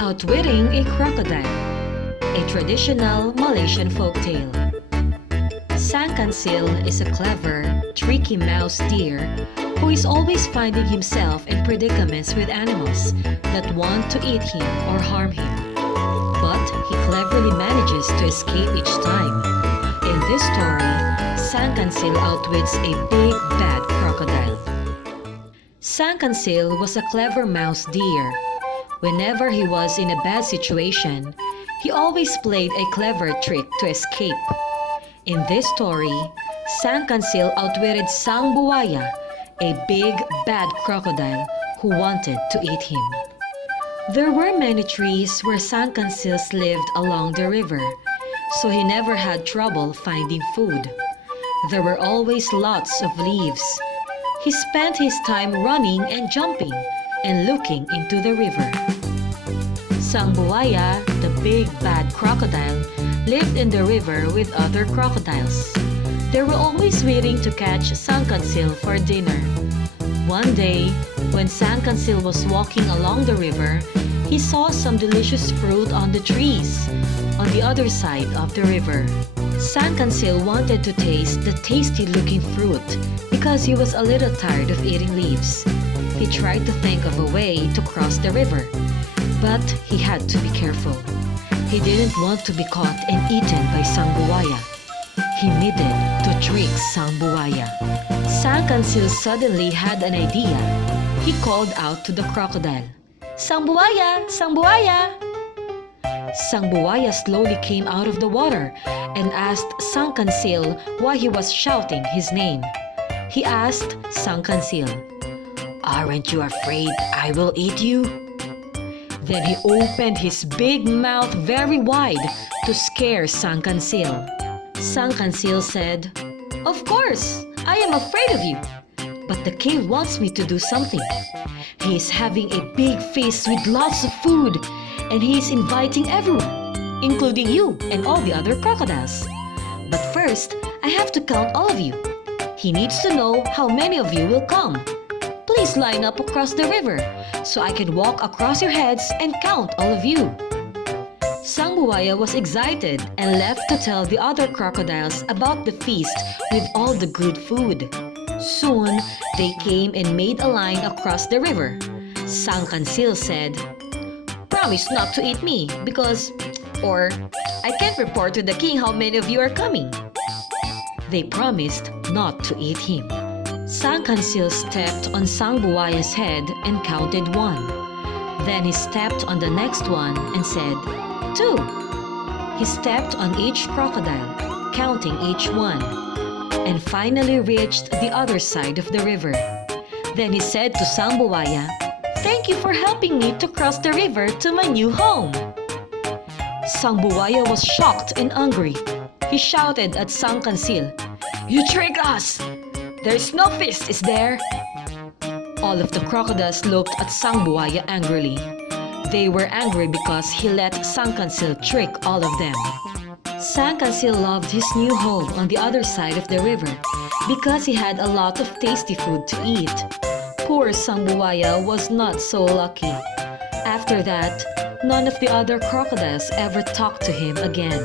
Outwitting a Crocodile, a traditional Malaysian folktale. Sangkansil is a clever, tricky mouse deer who is always finding himself in predicaments with animals that want to eat him or harm him. But he cleverly manages to escape each time. In this story, Sangkansil outwits a big bad crocodile. Sangkansil was a clever mouse deer. Whenever he was in a bad situation, he always played a clever trick to escape. In this story, Sangkansil outwitted Sang Buaya, a big, bad crocodile who wanted to eat him. There were many trees where Sangkansils lived along the river, so he never had trouble finding food. There were always lots of leaves. He spent his time running and jumping and looking into the river. Sang Buaya, the big bad crocodile, lived in the river with other crocodiles. They were always waiting to catch Sangkansil for dinner. One day, when Sangkansil was walking along the river, he saw some delicious fruit on the trees on the other side of the river. Sangkansil wanted to taste the tasty-looking fruit because he was a little tired of eating leaves. He tried to think of a way to cross the river, but he had to be careful. He didn't want to be caught and eaten by Sang Buaya. He needed to trick Sang Buaya. Sangkansil suddenly had an idea. He called out to the crocodile, "Sang Buaya! Sang Buaya!" Sang Buaya slowly came out of the water and asked Sangkansil why he was shouting his name. He asked Sangkansil, "Aren't you afraid I will eat you?" Then he opened his big mouth very wide to scare Sangkansil. Sangkansil said, "Of course, I am afraid of you, but the king wants me to do something. He is having a big feast with lots of food, and he is inviting everyone, including you and all the other crocodiles. But first, I have to count all of you. He needs to know how many of you will come. Please line up across the river so I can walk across your heads and count all of you." Sang Buaya was excited and left to tell the other crocodiles about the feast with all the good food. Soon, they came and made a line across the river. Sangkansil said, "Promise not to eat me or I can't report to the king how many of you are coming." They promised not to eat him. Sangkansil stepped on Sang Buaya's head and counted 1. Then he stepped on the next one and said, 2. He stepped on each crocodile, counting each one, and finally reached the other side of the river. Then he said to Sang Buaya, "Thank you for helping me to cross the river to my new home." Sang Buaya was shocked and angry. He shouted at Sangkansil, "You tricked us! There's no feast, is there?" All of the crocodiles looked at Sang Buaya angrily. They were angry because he let Sangkansil trick all of them. Sangkansil loved his new home on the other side of the river because he had a lot of tasty food to eat. Poor Sang Buaya was not so lucky. After that, none of the other crocodiles ever talked to him again.